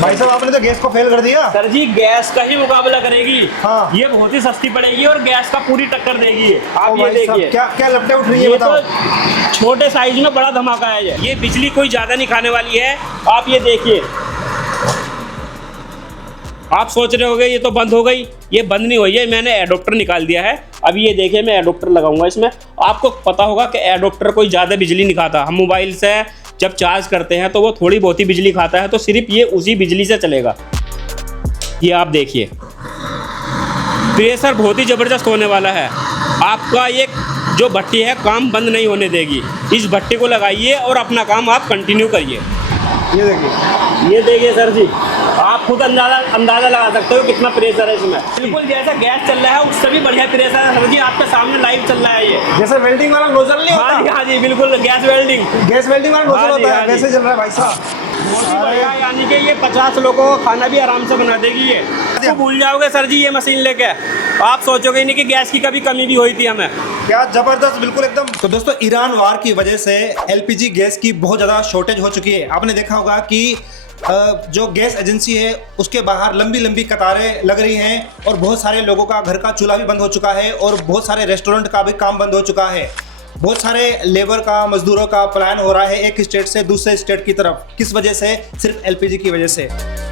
भाई साहब आपने तो गैस को फेल कर दिया। सर जी गैस का ही मुकाबला करेगी। हाँ। ये बहुत ही सस्ती पड़ेगी और गैस का पूरी टक्कर देगी। आप ओ ये भाई साहब, देखिए क्या क्या लपटे उठ रही है ये बताओ। तो छोटे साइज में बड़ा धमाका है। ये बिजली कोई ज्यादा नहीं खाने वाली है। आप ये देखिए, आप सोच रहे होगे ये तो बंद हो गई, ये बंद नहीं हुई है, मैंने एडोप्टर निकाल दिया है। अभी ये देखिए मैं एडोप्टर लगाऊंगा इसमें। आपको पता होगा कि एडोप्टर कोई ज़्यादा बिजली नहीं खाता। हम मोबाइल से जब चार्ज करते हैं तो वो थोड़ी बहुत ही बिजली खाता है, तो सिर्फ ये उसी बिजली से चलेगा। ये आप देखिए प्रेशर बहुत ही ज़बरदस्त होने वाला है। आपका ये जो भट्टी है काम बंद नहीं होने देगी। इस भट्टी को लगाइए और अपना काम आप कंटिन्यू करिए। ये देखिए सर जी, आप खुद अंदाजा लगा सकते हो कितना प्रेशर है इसमें। बिल्कुल जैसा गैस चल रहा है उससे भी बढ़िया प्रेशर है सर जी। आपके सामने लाइव चल रहा है ये। जैसे वेल्डिंग वाला नोजल नहीं होता। हाँ जी बिल्कुल, गैस वेल्डिंग वाला नोजल हाँ जी, होता है, हाँ जी। वैसे चल रहा है भाई साहब। बहुत ही बढ़िया, यानी कि ये 50 लोगों को खाना भी आराम से बना देगी ये। तो भूल जाओगे सर जी ये मशीन लेके, आप सोचोगे नहीं कि गैस की कभी कमी भी हुई थी हमें। क्या जबरदस्त, बिल्कुल एकदम। तो दोस्तों ईरान वार की वजह से एलपीजी गैस की बहुत ज़्यादा शॉर्टेज हो चुकी है। आपने देखा होगा कि जो गैस एजेंसी है उसके बाहर लंबी लंबी कतारें लग रही हैं और बहुत सारे लोगों का घर का चूल्हा भी बंद हो चुका है और बहुत सारे रेस्टोरेंट का भी काम बंद हो चुका है। बहुत सारे लेबर का, मजदूरों का पलायन हो रहा है एक स्टेट से दूसरे स्टेट की तरफ। किस वजह से? सिर्फ एलपीजी की वजह से,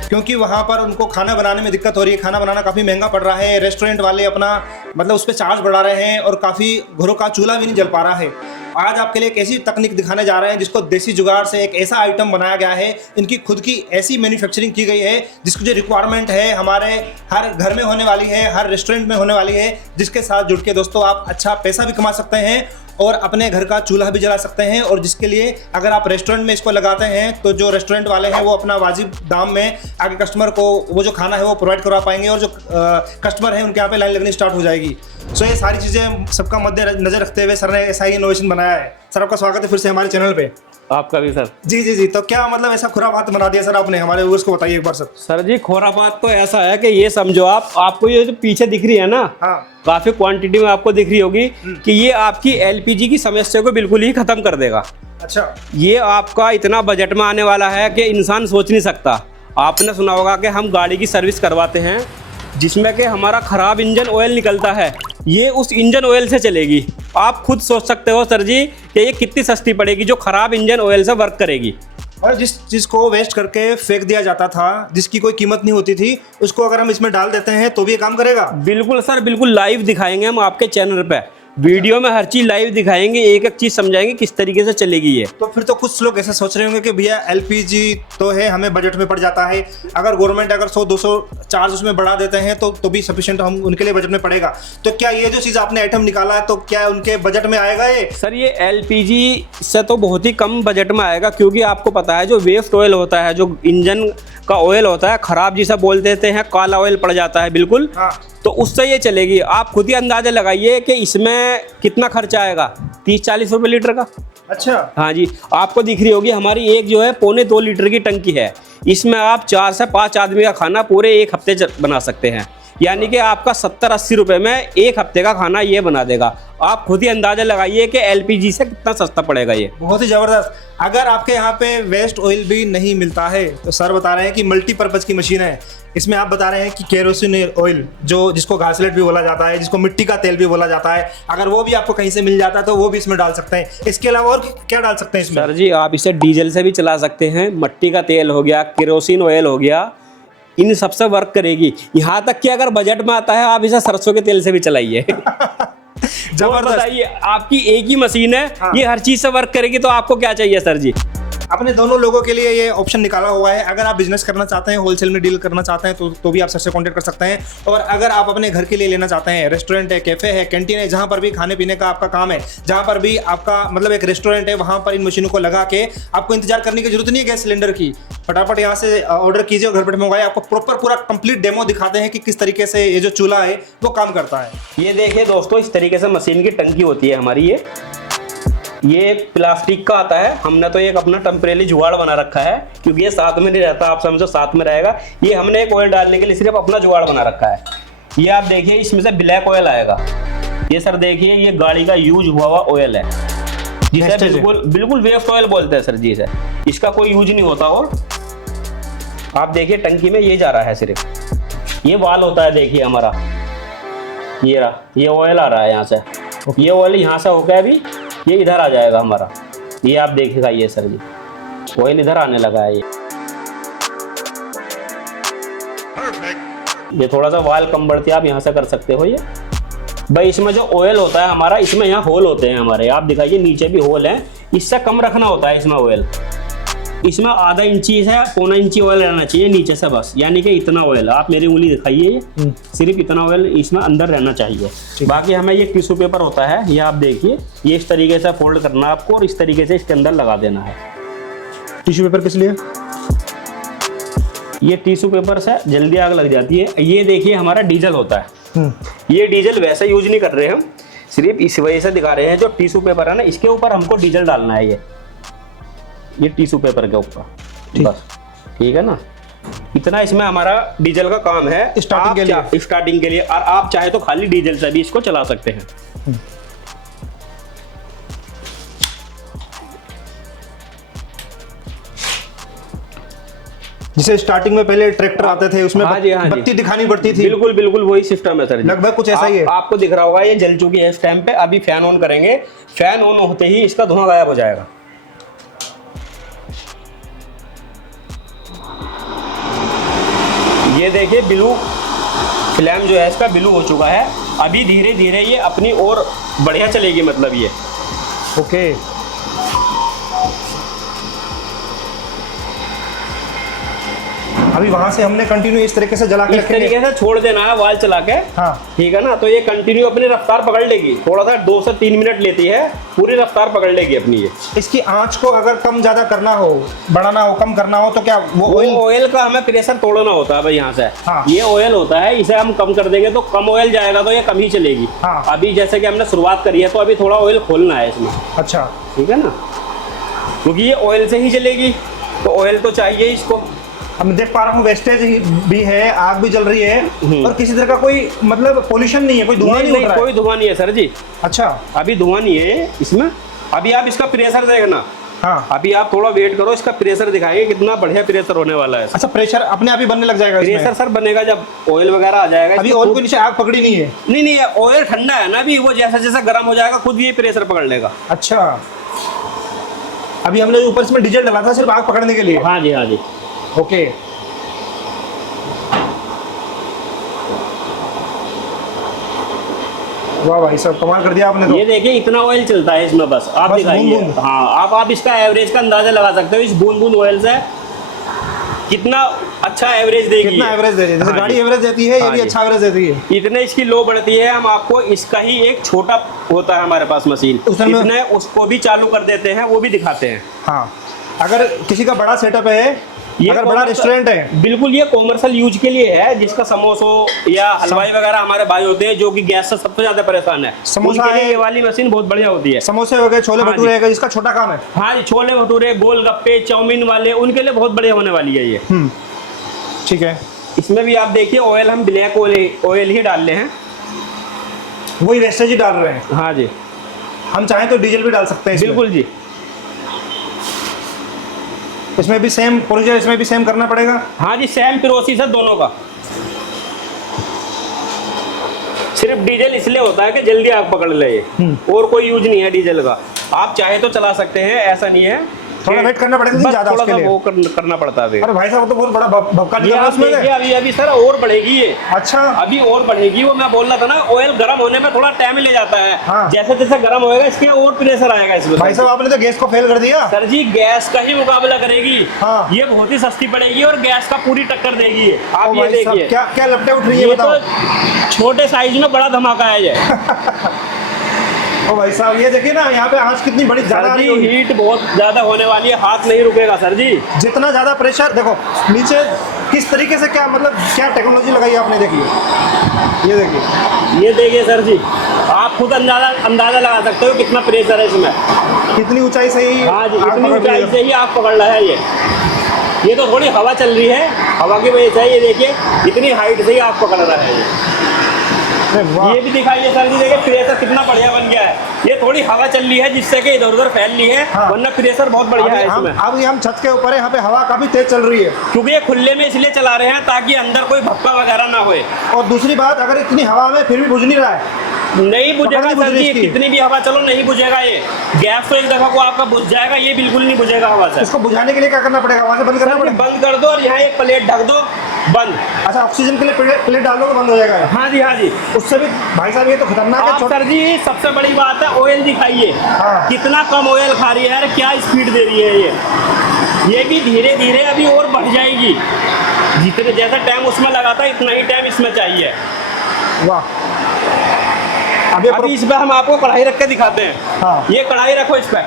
क्योंकि वहाँ पर उनको खाना बनाने में दिक्कत हो रही है। खाना बनाना काफ़ी महंगा पड़ रहा है। रेस्टोरेंट वाले अपना मतलब उस पर चार्ज बढ़ा रहे हैं और काफ़ी घरों का चूल्हा भी नहीं जल पा रहा है। आज आपके लिए एक ऐसी तकनीक दिखाने जा रहे हैं जिसको देसी जुगाड़ से एक ऐसा आइटम बनाया गया है। इनकी खुद की ऐसी मैन्युफैक्चरिंग की गई है जिसकी जो रिक्वायरमेंट है हमारे हर घर में होने वाली है, हर रेस्टोरेंट में होने वाली है, जिसके साथ जुड़ के दोस्तों आप अच्छा पैसा भी कमा सकते हैं और अपने घर का चूल्हा भी जला सकते हैं। और जिसके लिए अगर आप रेस्टोरेंट में इसको लगाते हैं तो जो रेस्टोरेंट वाले हैं वो अपना वाजिब दाम में आगे कस्टमर को वो जो खाना है वो प्रोवाइड करवा पाएंगे और जो कस्टमर है उनके यहाँ पे लाइन लगनी स्टार्ट हो जाएगी। सो ये सारी चीज़ें सबका मद्देनजर रखते हुए सर ने ऐसा ही इनोवेशन बनाया है। सर आपका स्वागत है फिर से हमारे चैनल पे। आपका भी सर। जी जी जी, तो क्या मतलब ऐसा खुराफात बना दिया सर आपने, हमारे व्यूअर्स को बताइए एक बार सर। सर जी खुरापात तो ऐसा है कि ये समझो आपको ये जो पीछे दिख रही है ना, हाँ काफी क्वांटिटी में आपको दिख रही होगी कि ये आपकी एलपीजी की समस्या को बिल्कुल ही खत्म कर देगा। अच्छा, ये आपका इतना बजट में आने वाला है कि इंसान सोच नहीं सकता। आपने सुना होगा कि हम गाड़ी की सर्विस करवाते हैं जिसमें कि हमारा खराब इंजन ऑयल निकलता है, ये उस इंजन ऑयल से चलेगी। आप खुद सोच सकते हो सर जी कि ये कितनी सस्ती पड़ेगी जो खराब इंजन ऑयल से वर्क करेगी। और जिस चीज़ को वेस्ट करके फेंक दिया जाता था, जिसकी कोई कीमत नहीं होती थी, उसको अगर हम इसमें डाल देते हैं तो भी ये काम करेगा। बिल्कुल सर, बिल्कुल लाइव दिखाएंगे हम आपके चैनल पे। वीडियो में हर चीज लाइव दिखाएंगे, एक एक चीज समझाएंगे किस तरीके से चलेगी ये। तो फिर तो कुछ लोग ऐसे सोच रहे होंगे कि भैया एलपीजी तो है, हमें बजट में पड़ जाता है, अगर गवर्नमेंट अगर 100-200 चार्ज उसमें बढ़ा देते हैं तो भी सफिशिएंट हम उनके लिए बजट में पड़ेगा। तो क्या ये जो चीज़ आपने आइटम निकाला है तो क्या उनके बजट में आएगा ये? सर ये एलपीजी से तो बहुत ही कम बजट में आएगा, क्योंकि आपको पता है जो वेस्ट ऑयल होता है, जो इंजन का ऑयल होता है खराब जिसे बोल देते हैं, काला ऑयल पड़ जाता है बिल्कुल। हाँ, तो उससे ये चलेगी। आप खुद ही अंदाजा लगाइए कि इसमें कितना खर्चा आएगा, 30-40 रुपये लीटर का। अच्छा, हाँ जी, आपको दिख रही होगी हमारी एक जो है 1.25 लीटर की टंकी है। इसमें आप 4 से 5 आदमी का खाना पूरे एक हफ्ते बना सकते हैं। यानी कि आपका 70-80 रुपये में एक हफ्ते का खाना ये बना देगा। आप खुद ही अंदाजा लगाइए कि एलपीजी से कितना सस्ता पड़ेगा ये। बहुत ही ज़बरदस्त। अगर आपके यहाँ पे वेस्ट ऑयल भी नहीं मिलता है तो सर बता रहे हैं कि मल्टीपर्पज़ की मशीन है। इसमें आप बता रहे हैं कि केरोसिन ऑयल, जो जिसको घासलेट भी बोला जाता है, जिसको मिट्टी का तेल भी बोला जाता है, अगर वो भी आपको कहीं से मिल जाता है तो वो भी इसमें डाल सकते हैं। इसके अलावा और क्या डाल सकते हैं इसमें? सर जी आप इसे डीजल से भी चला सकते हैं, मिट्टी का तेल हो गया, केरोसिन ऑयल हो गया, इन सबसे वर्क करेगी। यहाँ तक कि अगर बजट में आता है आप इसे सरसों के तेल से भी चलाइए। जबरदस्त। बताइए, आपकी एक ही मशीन है, हाँ। ये हर चीज से वर्क करेगी, तो आपको क्या चाहिए सर जी? अपने दोनों लोगों के लिए ये ऑप्शन निकाला हुआ है। अगर आप बिजनेस करना चाहते हैं, होलसेल में डील करना चाहते हैं तो भी आप सर से कॉन्टेक्ट कर सकते हैं। और अगर आप अपने घर के लिए लेना चाहते हैं, रेस्टोरेंट है, कैफे है, कैंटीन है, जहाँ पर भी खाने पीने का आपका काम है, जहाँ पर भी आपका मतलब एक रेस्टोरेंट है, वहाँ पर इन मशीनों को लगा के आपको इंतजार करने की जरूरत नहीं है गैस सिलेंडर की। फटाफट यहाँ से ऑर्डर कीजिए और घर बैठे मंगवाइए। आपको प्रॉपर पूरा कंप्लीट डेमो दिखाते हैं कि किस तरीके से ये जो चूल्हा है वो काम करता है। ये देखिए दोस्तों, इस तरीके से मशीन की टंकी होती है हमारी। ये एक प्लास्टिक का आता है। हमने तो एक अपना टेम्परेरी जुगाड़ बना रखा है, क्योंकि ये साथ में नहीं रहता, आप समझो साथ में रहेगा। ये हमने एक ऑयल डालने के लिए सिर्फ अपना जुगाड़ बना रखा है। ये आप देखिए, इसमें से ब्लैक ऑयल आएगा। ये सर देखिए, ये गाड़ी का यूज हुआ हुआ ऑयल है, जिसे बिल्कुल वेस्ट ऑयल बोलते हैं सर जी। इसे इसका कोई यूज नहीं होता। और आप देखिए टंकी में ये जा रहा है सिर्फ, ये वाल होता है देखिए हमारा, ये रहा, ये ऑयल आ रहा है यहाँ से, ये ऑयल यहाँ से होकर अभी ये इधर आ जाएगा हमारा, ये आप देखिएगा ये सर जी ऑयल इधर आने लगा है ये थोड़ा सा वाल कम बढ़ती है आप यहाँ से कर सकते हो। ये भाई इसमें जो ऑयल होता है हमारा, इसमें यहाँ होल होते हैं हमारे, आप दिखाइए नीचे भी होल है, इससे कम रखना होता है इसमें ऑयल। इसमें आधा इंची है, पौना इंची ऑयल रहना चाहिए नीचे से बस, यानी कि इतना ऑयल, आप मेरी उंगली दिखाइए, सिर्फ इतना ऑयल इसमें अंदर रहना चाहिए। बाकी हमें ये टिश्यू पेपर होता है, ये आप देखिए, ये इस तरीके से फोल्ड करना है आपको और इस तरीके से इसके अंदर लगा देना है। टिश्यू पेपर किस लिए? ये टिश्यू पेपर से जल्दी आग लग जाती है। ये देखिए हमारा डीजल होता है, ये डीजल वैसे यूज नहीं कर रहे हम, सिर्फ इस वजह से दिखा रहे हैं, जो टिश्यू पेपर है ना इसके ऊपर हमको डीजल डालना है, ये टिश्यू पेपर के ऊपर बस, ठीक है ना। इतना इसमें हमारा डीजल का काम है स्टार्टिंग के लिए, और आप चाहे तो खाली डीजल से भी इसको चला सकते हैं। जिसे स्टार्टिंग में पहले ट्रैक्टर आते थे उसमें बत्ती दिखानी पड़ती थी, बिल्कुल बिल्कुल वही सिस्टम है सर, लगभग कुछ ऐसा ही है। आपको दिख रहा होगा ये जल चुकी है इस टाइम पे। अभी फैन ऑन करेंगे, फैन ऑन होते ही इसका धुआं गायब हो जाएगा। ये देखिए ब्लू फ्लैम जो है इसका ब्लू हो चुका है। अभी धीरे धीरे ये अपनी और बढ़िया चलेगी, मतलब ये ओके। अभी वहां से हमने कंटिन्यू इस तरीके से जला के इस तरीके से छोड़ देना है वाल चला के, हाँ ठीक है ना। तो ये कंटिन्यू अपनी रफ्तार पकड़ लेगी, थोड़ा सा 2 से 3 मिनट लेती है, पूरी रफ्तार पकड़ लेगी अपनी ये। इसकी आंच को अगर कम ज्यादा करना हो, बढ़ाना हो, कम करना हो तो क्या वो ऑयल का हमें प्रेशर तोड़ना होता है भाई यहाँ से। हाँ। ये ऑयल होता है, इसे हम कम कर देंगे तो कम ऑयल जाएगा तो ये कम ही चलेगी। हाँ। अभी जैसे कि हमने शुरुआत करी है तो अभी थोड़ा ऑयल खोलना है इसमें, अच्छा ठीक है ना, क्योंकि ये ऑयल से ही चलेगी तो ऑयल तो चाहिए इसको। हम देख पा रहा हूँ वेस्टेज भी है, आग भी जल रही है और किसी तरह का कोई मतलब पोल्यूशन नहीं है, कोई धुआं नहीं, कोई धुआं नहीं है सर जी। अच्छा अभी धुआं नहीं है इसमें। अभी आप इसका प्रेशर देखना, हाँ अभी आप थोड़ा वेट करो, इसका प्रेशर दिखाएंगे कितना बढ़िया प्रेशर होने वाला है। अच्छा प्रेशर अपने आप ही बनने लग जाएगा? प्रेशर सर बनेगा जब ऑयल वगैरह आ जाएगा। अभी ऑयल के नीचे आग पकड़ी नहीं है? नहीं, ऑयल ठंडा है ना, अभी वो जैसा जैसा गर्म हो जाएगा खुद ये प्रेशर पकड़ लेगा। अच्छा अभी हमने ऊपर इसमें डीजल डाला था सिर्फ आग पकड़ने के लिए? हाँ जी, हाँ जी, ओके। वाह भाई साहब कमाल कर दिया आपने तो। ये देखिए इतना ऑयल चलता है इसमें, बस आप दिखाइए। हाँ आप इसका एवरेज का अंदाजा लगा सकते हो इस बूंद बूंद ऑयल से कितना अच्छा एवरेज देगी, कितना एवरेज दे रही है। जैसे गाड़ी एवरेज देती है ये भी अच्छा एवरेज देती है। इतने इसकी लो बढ़ती है, हम आपको इसका ही एक छोटा होता है हमारे पास मशीन, इतने उसको भी चालू कर देते हैं, वो भी दिखाते हैं। हाँ अगर किसी का बड़ा सेटअप है, अगर बड़ा रेस्टोरेंट है, बिल्कुल ये कॉमर्शियल यूज के लिए है, जिसका समोसो या हलवाई वगैरह हमारे भाई होते हैं जो कि गैस से सबसे ज्यादा परेशान है, समोसा उनके लिए ये वाली मशीन बहुत बढ़िया होती है। समोसे हो गए, छोले भटूरे हो गए, जिसका छोटा काम है। हाँ जी, छोले भटूरे, गोलगप्पे, चाउमीन वाले, उनके लिए बहुत बढ़िया होने वाली है ये। ठीक है। इसमें भी आप देखिए ऑयल हम ब्लैक ऑयल ही डाल रहे हैं, वही वेस्टेज ही डाल रहे हैं। हाँ जी, हम चाहें तो डीजल भी डाल सकते हैं। बिल्कुल जी, इसमें भी सेम प्रोसीजर, इसमें भी सेम करना पड़ेगा। हाँ जी, सेम प्रोसेस है दोनों का। सिर्फ डीजल इसलिए होता है कि जल्दी आग पकड़ ले, और कोई यूज नहीं है डीजल का। आप चाहे तो चला सकते हैं, ऐसा नहीं है, थोड़ा वेट करना पड़ेगा, ज्यादा उसके लिए वो करना पड़ता है। अरे भाई साहब तो बहुत बड़ा भक्का निकला उसमें। अभी सर और बढ़ेगी ये। अच्छा अभी और बढ़ेगी, वो मैं बोल रहा था ना, ऑयल गर्म होने में थोड़ा टाइम ले जाता है। हाँ। जैसे जैसे गर्म होएगा इसके और प्रेशर आएगा इसमें। भाई साहब आपने तो गैस को फेल कर दिया। सर जी गैस का ही मुकाबला करेगी। हाँ। ये बहुत ही सस्ती पड़ेगी और गैस का पूरी टक्कर देगी। आप ये देखिए क्या क्या लपटे उठ रही है, बताओ। तो छोटे साइज में बड़ा धमाका है ये। ओ भाई साहब ये देखिए ना, यहाँ पे आंच कितनी बड़ी ज्यादा जी, हीट बहुत ज्यादा होने वाली है, हाथ नहीं रुकेगा सर जी। जितना ज्यादा प्रेशर देखो नीचे किस तरीके से, क्या मतलब क्या टेक्नोलॉजी लगाई आपने, देखिए ये देखिए सर जी, आप खुद अंदाजा लगा सकते हो कितना प्रेशर है इसमें, कितनी ऊंचाई से ही। हाँ जी, इतनी ऊंचाई से ही आग पकड़ रहा है ये तो थोड़ी हवा चल रही है, हवा की वजह से ये देखिए इतनी हाइट से ही आग पकड़ रहा है ये। अरे वाह। ये भी दिखाइए सर जी, देखिए प्रेशर कितना बढ़िया बन गया है। ये थोड़ी हवा चल रही है जिससे कि इधर उधर फैल रही है, हाँ। वरना प्रेशर बहुत बढ़िया है इसमें। अभी हम छत के ऊपर है, यहाँ पे हवा काफी तेज चल रही है। क्योंकि ये खुले में इसलिए चला रहे हैं ताकि अंदर कोई भपका वगैरह ना होए। और दूसरी बात, अगर इतनी हवा में फिर भी बुझ नहीं रहा है, नहीं बुझेगा पकड़ नहीं सर बुझ रही जी, इसकी। कितनी भी हवा चलो नहीं बुझेगा ये। गैस तो एक दफा को आपका बुझ जाएगा, ये बिल्कुल नहीं बुझेगा हवा से। इसको बुझाने के लिए क्या करना पड़ेगा? वहाँ से बंद करना सर जी, पड़ेगा? बंद कर दो और यहाँ एक प्लेट ढक दो, बंद। अच्छा, ऑक्सीजन के लिए प्लेट डाल दो तो बंद हो जाएगा ये। हाँ जी, हाँ जी। उससे भी भाई साहब ये तो खतरनाक है। आप सर जी सबसे बड़ी बात है ऑयल दिखाइए, हाँ। कितना कम ऑयल खा रही है यार, क्या स्पीड दे रही है ये भी धीरे धीरे अभी और बढ़ जाएगी। जितने जैसा टाइम उसमें लगा था इतना ही टाइम इसमें चाहिए। वाह। अभी अभी इस पे हम आपको कढ़ाई रख के दिखाते हैं। हाँ। ये कढ़ाई रखो इस पे।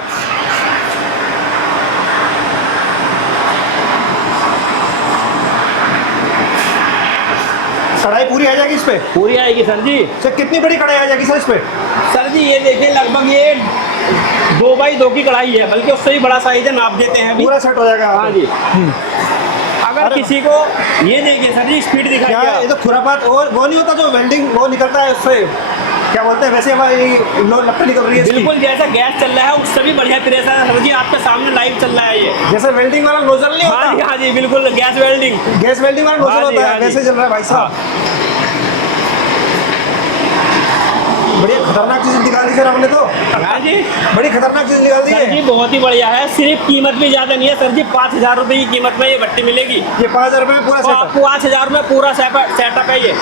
कढ़ाई पूरी आ जाएगी इस पे? पूरी आएगी सर जी। सर कितनी बड़ी कढ़ाई आ जाएगी सर इस पे? सर जी ये देखिए लगभग ये 2x2 की कढ़ाई है, बल्कि उससे भी बड़ा साइज है, नाप देते हैं अभी। पूरा सेट हो जाएगा। हाँ जी। अगर अरे किसी को ये देखिए सर जी स्पीड क्या दिखाइए। ये तो खुरापात, और वो नहीं होता जो वेल्डिंग वो निकलता है उससे, क्या बोलते हैं वैसे हमारी लपट निकल रही है इसकी। बिल्कुल जैसा गैस चल रहा है उससे भी बढ़िया प्रेशर है सर जी, आपके सामने लाइव चल रहा है ये। जैसे वेल्डिंग वाला नोजल नहीं हाँ जी, होता, हाँ जी, बिल्कुल गैस वेल्डिंग। गैस वेल्डिंग वाला नोजल हाँ जी, होता है, हाँ जी। वैसे चल रहा है भाई साहब। बढ़िया खतरनाक चीज निकाल दी सर आपने तो। हाँ जी बड़ी खतरनाक चीज निकाल दी सर जी, है। बहुत ही बढ़िया है। सिर्फ कीमत भी ज्यादा नहीं है सर जी, 5,000 रुपए की कीमत में ये भट्टी मिलेगी। ये 5,000 रुपये में पूरा तो सेट। आपको 5,000 में पूरा सेटअप है ये।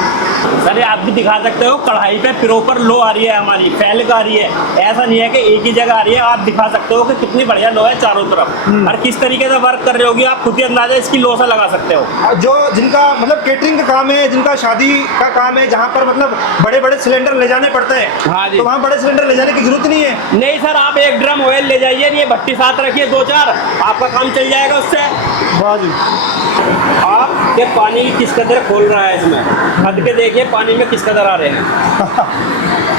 सर ये आप भी दिखा सकते हो, कढ़ाई पे प्रॉपर लो आ रही है हमारी, फैल कर आ रही है। ऐसा नहीं है कि एक ही जगह आ रही है, आप दिखा सकते हो कि कितनी बढ़िया लो है चारों तरफ। और किस तरीके से वर्क कर रही होगी आप खुद ही अंदाजा इसकी लो से लगा सकते हो। जो जिनका मतलब केटरिंग का काम है, जिनका शादी का काम है, जहाँ पर मतलब बड़े बड़े सिलेंडर ले जाने पड़ते हैं, हाँ जी। तो वहाँ बड़े सिलेंडर ले जाने की जरूरत नहीं है। नहीं सर, आप 1 ड्रम ऑयल ले जाइए, ये भट्टी साथ रखिए 2-4, आपका काम चल जाएगा उससे। वाह जी। आप ये पानी किस कदर खोल रहा है इसमें, हद के देखिए पानी में किस कदर आ रहे हैं।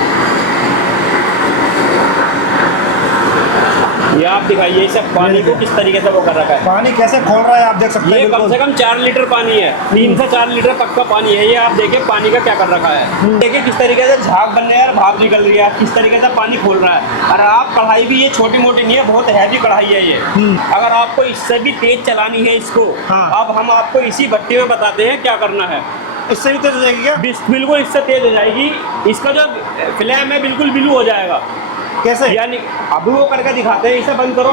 ये आप दिखाइए इसे पानी को किस तरीके से वो कर रखा है। पानी कैसे खोल रहा है आप देख सकते हैं। ये कम से कम 4 लीटर पानी है, 3 से 4 लीटर पक्का पानी है ये। आप देखिए पानी का क्या कर रखा है, देखिए किस तरीके से झाग बन रहा है, भाप निकल रही है, किस तरीके से पानी खोल रहा है। और आप कढ़ाई भी ये छोटी मोटी नहीं है, बहुत हैवी कढ़ाई है ये। अगर आपको इससे भी तेज चलानी है इसको, हाँ। अब हम आपको इसी भट्टी में बताते हैं क्या करना है। इससे भी तेज हो जाएगी क्या? बिल्कुल इससे तेज हो जाएगी। इसका जो फ्लेम है बिल्कुल ब्लू हो जाएगा। कैसे? यानी अब वो करके दिखाते हैं। इसे बंद करो,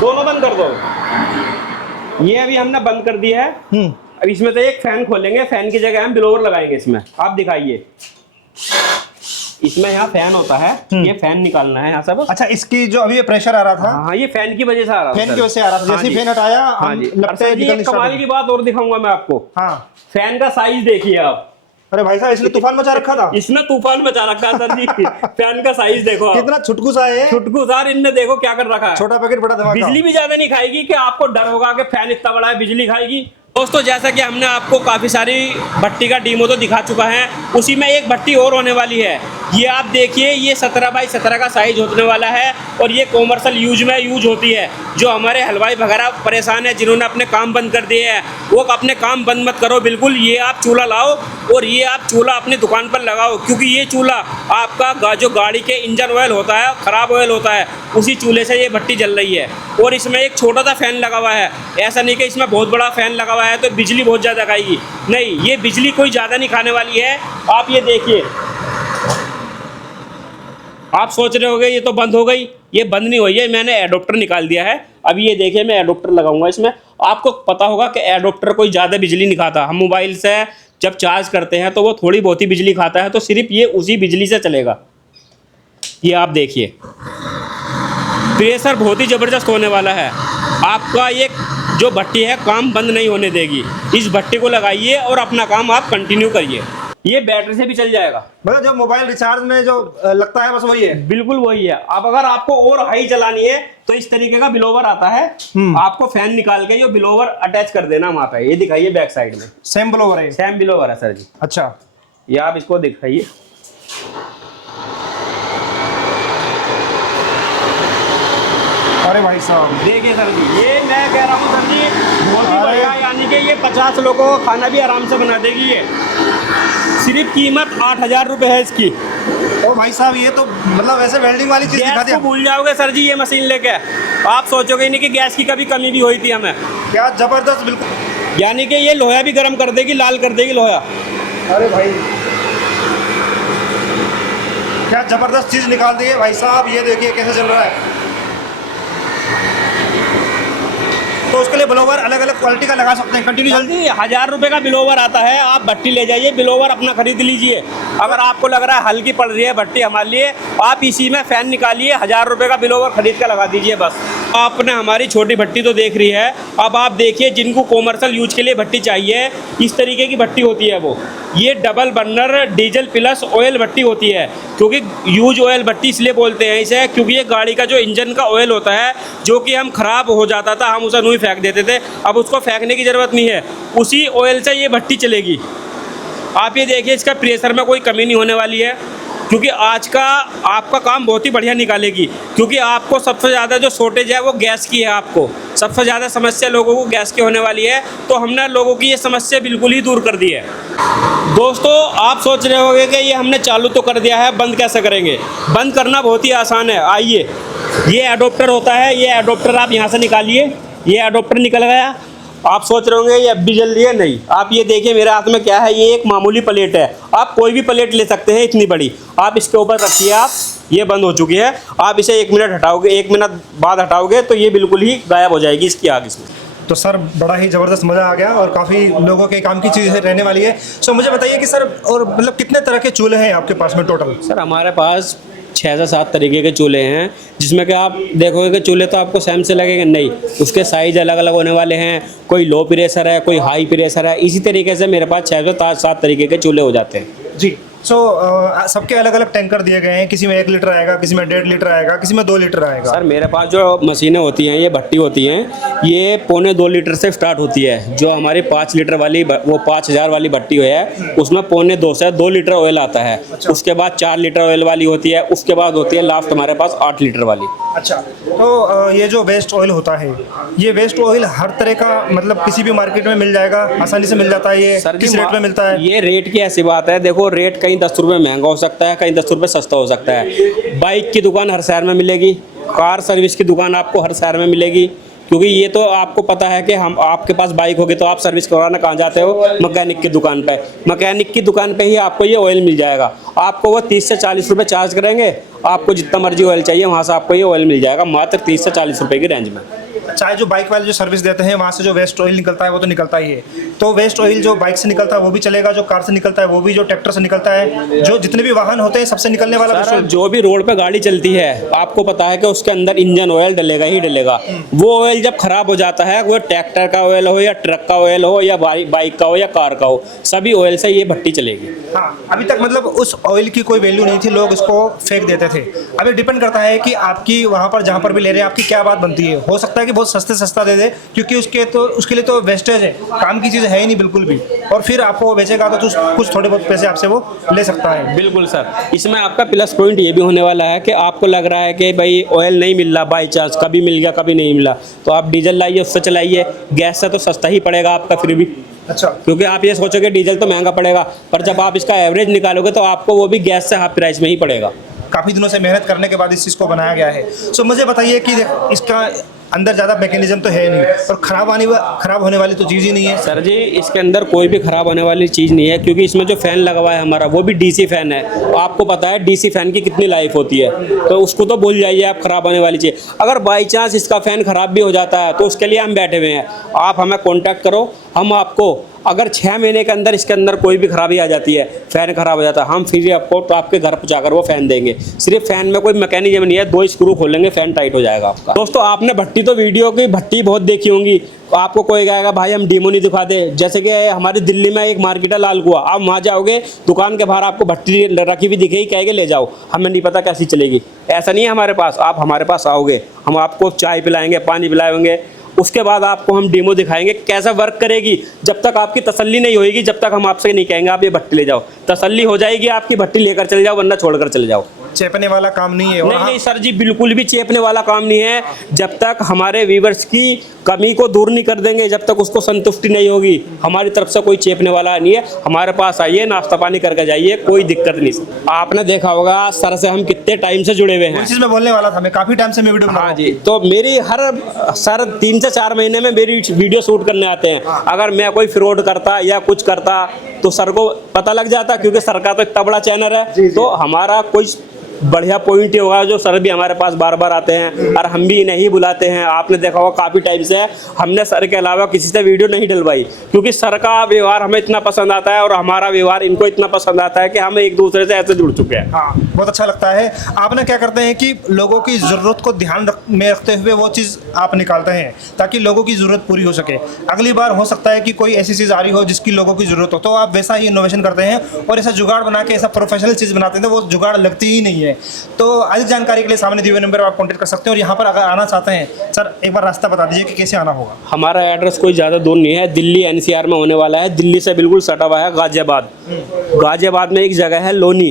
दोनों बंद कर दो। ये अभी हमने बंद कर दिया है। अब इसमें से एक फैन खोलेंगे, फैन की जगह हम ब्लोअर लगाएंगे इसमें। आप दिखाइए, इसमें यहाँ फैन होता है, ये फैन निकालना है यहाँ से बस। अच्छा, इसकी जो अभी ये प्रेशर आ रहा था, हाँ, ये फैन की वजह से आ रहा था। फैन की वजह से आ रहा था। हाँ जैसे ही जी। फैन हटाया, हाँ हम जी। लगता है सर जी, निकलनी एक स्टार्ट कमाल हो की बात और दिखाऊंगा मैं आपको। हाँ। फैन का साइज देखिए आप। अरे भाई साहब, इसने तूफान मचा रखा था। इसने तूफान मचा रखा है सर जी। फैन का साइज देखो आप। कितना छुटकू सा है। छुटकू सर, इनने देखो क्या कर रखा है। छोटा पैकेट बड़ा धमाका। बिजली भी ज्यादा नहीं खाएगी कि आपको डर होगा कि फैन इतना बड़ा है बिजली खाएगी। दोस्तों जैसा कि हमने आपको काफ़ी सारी भट्टी का डीमो तो दिखा चुका है, उसी में एक भट्टी और होने वाली है। ये आप देखिए, ये 17x17 का साइज होने वाला है और ये कॉमर्शियल यूज में यूज होती है। जो हमारे हलवाई वगैरह परेशान है, जिन्होंने अपने काम बंद कर दिए हैं, वो अपने काम बंद मत करो बिल्कुल। ये आप चूल्हा लाओ और ये आप चूल्हा अपनी दुकान पर लगाओ, क्योंकि ये चूल्हा आपका जो गाड़ी के इंजन ऑयल होता है, ख़राब ऑयल होता है, उसी चूल्हे से ये भट्टी जल रही है। और इसमें एक छोटा सा फैन लगा हुआ है, ऐसा नहीं कि इसमें बहुत बड़ा फैन लगा हुआ है तो बिजली बहुत ज़्यादा खाएगी। नहीं, ये बिजली कोई ज़्यादा नहीं खाने वाली है। आप ये देखिए, आप सोच रहे होंगे ये तो बंद हो गई, ये बंद नहीं हुई है, मैंने एडोप्टर निकाल दिया है। अभी ये देखिए, मैं एडोप्टर लगाऊंगा इसमें। आपको पता होगा कि एडोप्टर कोई ज़्यादा बिजली नहीं खाता। हम मोबाइल से जब चार्ज करते हैं तो वो थोड़ी बहुत ही बिजली खाता है, तो सिर्फ ये उसी बिजली से चलेगा। ये आप देखिए, प्रेशर बहुत ही ज़बरदस्त होने वाला है। आपका ये जो भट्टी है काम बंद नहीं होने देगी। इस भट्टी को लगाइए और अपना काम आप कंटिन्यू करिए। ये बैटरी से भी चल जाएगा, मतलब जो मोबाइल रिचार्ज में जो लगता है बस वही है। बिल्कुल वही है। अब अगर आपको और हाई चलानी है तो इस तरीके का ब्लोवर आता है, आपको फैन निकाल के जो ब्लोवर अटैच कर देना वहां पे। ये दिखाइए बैक साइड में सेम ब्लोवर है। सेम ब्लोवर है सर जी। अच्छा, ये आप इसको दिखाइए। अरे भाई साहब देखिए सर जी, ये मैं कह रहा हूँ सर जी बहुत ही अरे। बढ़िया, यानी कि ये 50 लोगों को खाना भी आराम से बना देगी ये। सिर्फ कीमत 8,000 रुपये है इसकी। ओ भाई साहब, ये तो मतलब वैसे वेल्डिंग वाली चीज दिखा गैस दिया। को भूल जाओगे सर जी ये मशीन लेके, आप सोचोगे नहीं कि गैस की कभी कमी भी हुई थी हमें। क्या जबरदस्त, बिल्कुल। यानी कि ये लोहा भी गर्म कर देगी, लाल कर देगी लोहा। अरे भाई, क्या जबरदस्त चीज निकाल दी है भाई साहब। ये देखिए कैसे चल रहा है। तो उसके लिए ब्लोवर अलग अलग क्वालिटी का लगा सकते हैं। कंटिन्यू जल्दी। जल्दी 1,000 रुपये का बिलोवर आता है, आप भट्टी ले जाइए, बिलोवर अपना खरीद लीजिए। अगर आपको लग रहा है हल्की पड़ रही है भट्टी हमारे लिए, आप इसी में फैन निकालिए, 1,000 रुपये का बिलोवर खरीद कर लगा दीजिए बस। आपने हमारी छोटी भट्टी तो देख रही है, अब आप देखिए जिनको कॉमर्शियल यूज के लिए भट्टी चाहिए, इस तरीके की भट्टी होती है वो। ये double burner diesel plus oil भट्टी होती है। क्योंकि यूज ऑयल भट्टी इसलिए बोलते हैं इसे, क्योंकि ये गाड़ी का जो इंजन का ऑयल होता है, जो कि हम खराब हो जाता था, हम उसे नहीं फेंक देते थे, अब उसको फेंकने की ज़रूरत नहीं है, उसी ऑयल से ये भट्टी चलेगी। आप ये देखिए इसका प्रेशर में कोई कमी नहीं होने वाली है, क्योंकि आज का आपका काम बहुत ही बढ़िया निकालेगी। क्योंकि आपको सबसे ज़्यादा जो शॉर्टेज है वो गैस की है, आपको सबसे ज़्यादा समस्या लोगों को गैस की होने वाली है, तो हमने लोगों की ये समस्या बिल्कुल ही दूर कर दी है। दोस्तों, आप सोच रहे होंगे कि ये हमने चालू तो कर दिया है, बंद कैसे करेंगे। बंद करना बहुत ही आसान है। आइए, ये एडोप्टर होता है, ये एडोप्टर आप यहाँ से निकालिए। ये एडोप्टर निकल गया। आप सोच रहे होंगे ये अब भी जल रही है, नहीं। आप ये देखिए मेरे हाथ में क्या है, ये एक मामूली प्लेट है। आप कोई भी प्लेट ले सकते हैं इतनी बड़ी, आप इसके ऊपर रखिए। आप ये बंद हो चुकी है, आप इसे 1 मिनट हटाओगे, 1 मिनट बाद हटाओगे तो ये बिल्कुल ही गायब हो जाएगी इसकी आग इसमें। तो सर, बड़ा ही ज़बरदस्त मज़ा आ गया और काफ़ी लोगों के काम की चीज़ रहने वाली है। सो मुझे बताइए कि सर, और मतलब कितने तरह के चूल्हे हैं आपके पास में टोटल? सर, हमारे पास 6 से 7 तरीके के चूल्हे हैं, जिसमें कि आप देखोगे कि चूल्हे तो आपको सेम से लगेंगे नहीं, उसके साइज़ अलग अलग होने वाले हैं। कोई लो प्रेशर है, कोई हाई प्रेशर है। इसी तरीके से मेरे पास 6 से 7 तरीके के चूल्हे हो जाते हैं जी। सो सबके अलग अलग टैंकर दिए गए हैं, किसी में 1 लीटर आएगा, किसी में 1.5 लीटर आएगा, किसी में 2 लीटर आएगा। सर, मेरे पास जो मशीनें होती हैं, ये भट्टी होती हैं, ये 1.25 लीटर से स्टार्ट होती है। जो हमारी 5 लीटर वाली, वो 5,000 वाली भट्टी है, उसमें 1.25 से 2 लीटर ऑयल आता है। उसके बाद 4 लीटर ऑयल वाली होती है, उसके बाद होती है लास्ट हमारे पास 8 लीटर वाली। अच्छा, तो ये जो वेस्ट ऑयल होता है, ये वेस्ट ऑयल हर तरह का मतलब किसी भी मार्केट में मिल जाएगा, आसानी से मिल जाता है। ये किस रेट में मिलता है? ये रेट की ऐसी बात है, देखो रेट कहीं 10 रुपये महंगा हो सकता है, कहीं 10 रुपये सस्ता हो सकता है। बाइक की दुकान हर शहर में मिलेगी, कार सर्विस की दुकान आपको हर शहर में मिलेगी। क्योंकि ये तो आपको पता है कि हम, आपके पास बाइक होगी तो आप सर्विस करवाना कहाँ जाते हो? मैकेनिक की दुकान पे। मैकेनिक की दुकान पे ही आपको ये ऑयल मिल जाएगा। आपको वो 30 से 40 रुपये चार्ज करेंगे, आपको जितना मर्जी ऑयल चाहिए वहाँ से आपको ये ऑयल मिल जाएगा, मात्र 30 से 40 रुपये की रेंज में। चाहे जो बाइक वाले जो सर्विस देते हैं, वहाँ से जो वेस्ट ऑयल निकलता है वो तो निकलता ही है। तो वेस्ट ऑयल जो बाइक से निकलता है वो भी चलेगा, जो कार से निकलता है वो भी, जो ट्रैक्टर से निकलता है, जो जितने भी वाहन होते हैं सबसे निकलने वाला वेस्ट ऑयल। जो भी रोड पे गाड़ी चलती है, आपको पता है कि उसके अंदर इंजन ऑयल डलेगा ही डलेगा। वो ऑयल जब खराब हो जाता है, वो ट्रैक्टर का ऑयल हो या ट्रक का ऑयल हो या बाइक का हो या कार का हो, सभी ऑयल से ये भट्टी चलेगी। हाँ, अभी तक मतलब उस ऑयल की कोई वैल्यू नहीं थी, लोग इसको फेंक देते थे। अभी डिपेंड करता है कि आपकी वहाँ पर जहाँ पर भी ले रहे हैं आपकी क्या बात बनती है। हो सकता है कि बहुत सस्ता दे दे, क्योंकि उसके लिए तो वेस्टेज है, काम की चीज़ है ही नहीं बिल्कुल भी, और फिर आपको वो बेचेगा तो कुछ थोड़े बहुत पैसे आपसे वो ले सकता है। बिल्कुल सर, इसमें आपका प्लस पॉइंट ये भी होने वाला है कि आपको लग रहा है कि भाई ऑयल नहीं मिल रहा, बाई चांस कभी मिल गया कभी नहीं मिला, तो आप डीजल लाइए, उससे चलाइए। गैस से तो सस्ता ही पड़ेगा आपका फिर भी। अच्छा, क्योंकि आप ये सोचोगे डीजल तो महंगा पड़ेगा, पर जब आप इसका एवरेज निकालोगे तो आपको वो भी गैस से हाफ प्राइस में ही पड़ेगा। काफ़ी दिनों से मेहनत करने के बाद इस चीज़ को बनाया गया है। सो मुझे बताइए कि इसका अंदर ज़्यादा मैकेनिज्म तो है नहीं, और खराब होने वाली तो चीज़ ही नहीं है। सर जी, इसके अंदर कोई भी ख़राब होने वाली चीज़ नहीं है, क्योंकि इसमें जो फ़ैन लगा हुआ है हमारा, वो भी डीसी फ़ैन है। आपको पता है डीसी फ़ैन की कितनी लाइफ होती है, तो उसको तो भूल जाइए आप, ख़राब होने वाली चीज़। अगर बाई चांस इसका फ़ैन ख़राब भी हो जाता है तो उसके लिए हम बैठे हुए हैं, आप हमें कॉन्टैक्ट करो। हम आपको, अगर 6 महीने के अंदर इसके अंदर कोई भी खराबी आ जाती है, फ़ैन ख़राब हो जाता है, हम फिर आपको तो आपके घर पहुँचाकर वो फ़ैन देंगे। सिर्फ फ़ैन में कोई मैकेनिज्म नहीं है, 2 स्क्रू खोलेंगे फ़ैन टाइट हो जाएगा आपका। दोस्तों, आपने भट्टी तो वीडियो की भट्टी बहुत देखी होंगी, आपको कोई कहेगा भाई हम डेमो नहीं दिखा दे। जैसे कि हमारी दिल्ली में एक मार्केट है लाल कुआं, आप वहाँ जाओगे, दुकान के बाहर आपको भट्टी रखी हुई दिखेगी, कहेंगे ले जाओ, हमें नहीं पता कैसी चलेगी। ऐसा नहीं है हमारे पास, आप हमारे पास आओगे, हम आपको चाय पिलाएंगे, पानी पिलाएंगे, उसके बाद आपको हम डेमो दिखाएंगे कैसा वर्क करेगी। जब तक आपकी तसल्ली नहीं होएगी, जब तक हम आपसे नहीं कहेंगे आप ये भट्टी ले जाओ, तसल्ली हो जाएगी आपकी, भट्टी लेकर चले जाओ, वरना छोड़कर चले जाओ। चेपने वाला काम नहीं है। और नहीं हाँ, नहीं सर जी, बिल्कुल भी चेपने वाला काम नहीं है। जब तक हमारे व्यूवर्स की कमी को दूर नहीं कर देंगे, जब तक उसको संतुष्टि नहीं होगी, हमारी तरफ से कोई चेपने वाला नहीं है। हमारे पास आइए, नाश्ता पानी करके जाइए, कोई दिक्कत नहीं सर। आपने देखा होगा सर से हम कितने टाइम से जुड़े हुए हैं। वही चीज मैं बोलने वाला था, मैं काफी टाइम से मैं वीडियो बना रहा हाँ हूँ। जी, तो मेरी हर सर 3 से 4 महीने में मेरी वीडियो शूट करने आते हैं। अगर मैं कोई फ्रॉड करता या कुछ करता तो सर को पता लग जाता, क्योंकि सर का तो इतना बड़ा चैनल है। तो हमारा कोई बढ़िया पॉइंट ये होगा, जो सर भी हमारे पास बार बार आते हैं और हम भी इन्हें ही बुलाते हैं। आपने देखा होगा काफ़ी टाइम से हमने सर के अलावा किसी से वीडियो नहीं डलवाई, क्योंकि सर का व्यवहार हमें इतना पसंद आता है और हमारा व्यवहार इनको इतना पसंद आता है कि हम एक दूसरे से ऐसे जुड़ चुके हैं। हाँ, बहुत अच्छा लगता है। आपने क्या करते हैं कि लोगों की ज़रूरत को ध्यान में रखते हुए वो चीज़ आप निकालते हैं ताकि लोगों की ज़रूरत पूरी हो सके। अगली बार हो सकता है कि कोई ऐसी चीज़ आ रही हो जिसकी लोगों की ज़रूरत हो, तो आप वैसा ही इनोवेशन करते हैं और ऐसा जुगाड़ बना के ऐसा प्रोफेशनल चीज़ बनाते हैं, तो वो जुगाड़ लगती ही नहीं है। तो अधिक जानकारी के लिए सामने दिए हुए नंबर पर आप कॉन्टैक्ट कर सकते हैं। और यहाँ पर अगर आना चाहते हैं सर, एक बार रास्ता बता दीजिए कि कैसे आना होगा। हमारा एड्रेस कोई ज़्यादा दूर नहीं है, दिल्ली एनसीआर में होने वाला है। दिल्ली से बिल्कुल सटा हुआ है गाजियाबाद। गाजियाबाद में एक जगह है लोनी,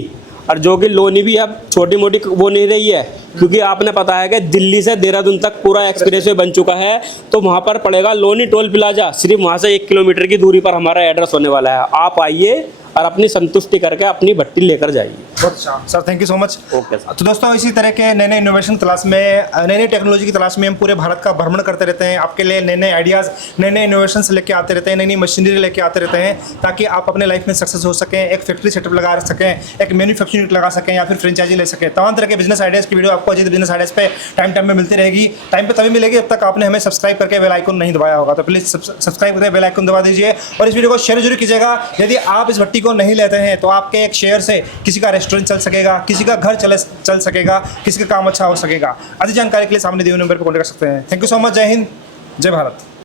और जो कि लोनी भी अब छोटी मोटी वो नहीं रही है, क्योंकि आपने पता है कि दिल्ली से देहरादून तक पूरा एक्सप्रेस वे बन चुका है। तो वहाँ पर पड़ेगा लोनी टोल प्लाजा, सिर्फ वहाँ से 1 किलोमीटर की दूरी पर हमारा एड्रेस होने वाला है। आप आइए और अपनी संतुष्टि करके अपनी भट्टी लेकर जाइए। बहुत अच्छा sir, thank you so much. Okay sir. तो दोस्तों, इसी तरह के नए नए इनोवेशन तलाश में, नई नई टेक्नोलॉजी की तलाश में हम पूरे भारत का भ्रमण करते रहते हैं। आपके लिए नए नए आइडियाज़, नए नए इनोवेशन लेके आते रहते हैं, नई नई मशीनरी लेके आते रहते हैं, ताकि आप अपने लाइफ में सक्सेस हो सकें, एक फैक्ट्री सेटअप लगा सकें, एक मैन्युफैक्चरिंग यूनिट लगा सकें, या फिर फ्रेंचाइजी ले सकें। तमाम तरह के बिजनेस आइडियाज़ की वीडियो आपको अजीत बिजनेस आइडियाज़ पे टाइम में मिलती रहेगी। टाइम पे तभी मिलेगी जब तक आपने हमें सब्सक्राइब करके बेल आइकन नहीं दबाया होगा। तो प्लीज़ सब्सक्राइब करके बेल आइकन दबा दीजिए और इस वीडियो को शेयर जरूर कीजिएगा। यदि आप इस भट्टी को नहीं लेते हैं तो आपके एक शेयर से किसी का रेस्टोरेंट चल सकेगा, किसी का घर चल सकेगा, किसी का काम अच्छा हो सकेगा। अधिक जानकारी के लिए सामने दिए हुए नंबर पर कॉन्टैक्ट कर सकते हैं। Thank you so much. जय हिंद, जय भारत।